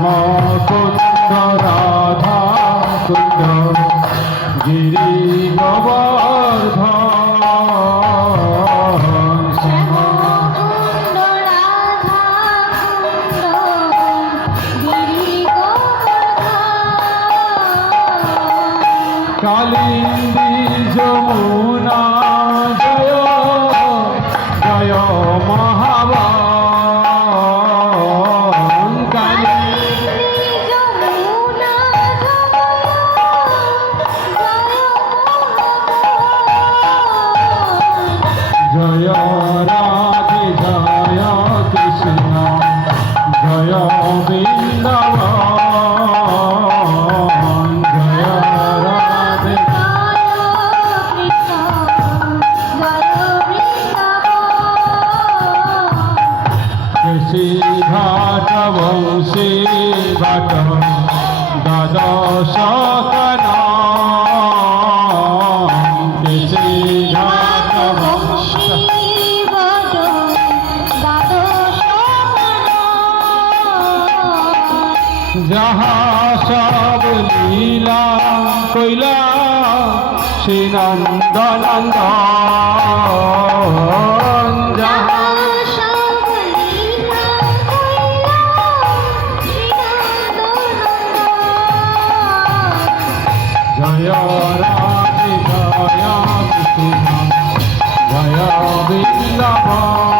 কুন্দ রাধা কুন্দ গিরি গিরিগোবর্ধন কালিন্দী যমুনা জয় জয় মহাবন জয় রাধে জয় কৃষ্ণ জয় বৃন্দাবন জয় রাধে। কৃষি ঘাট বংশী ঘাট দ্বাদশ বংশী যাহা সব লীলা কইলা শ্রী নন্দনন্দ যাহা জয় রাধে জয় কৃষ্ণ জয় বৃন্দাবন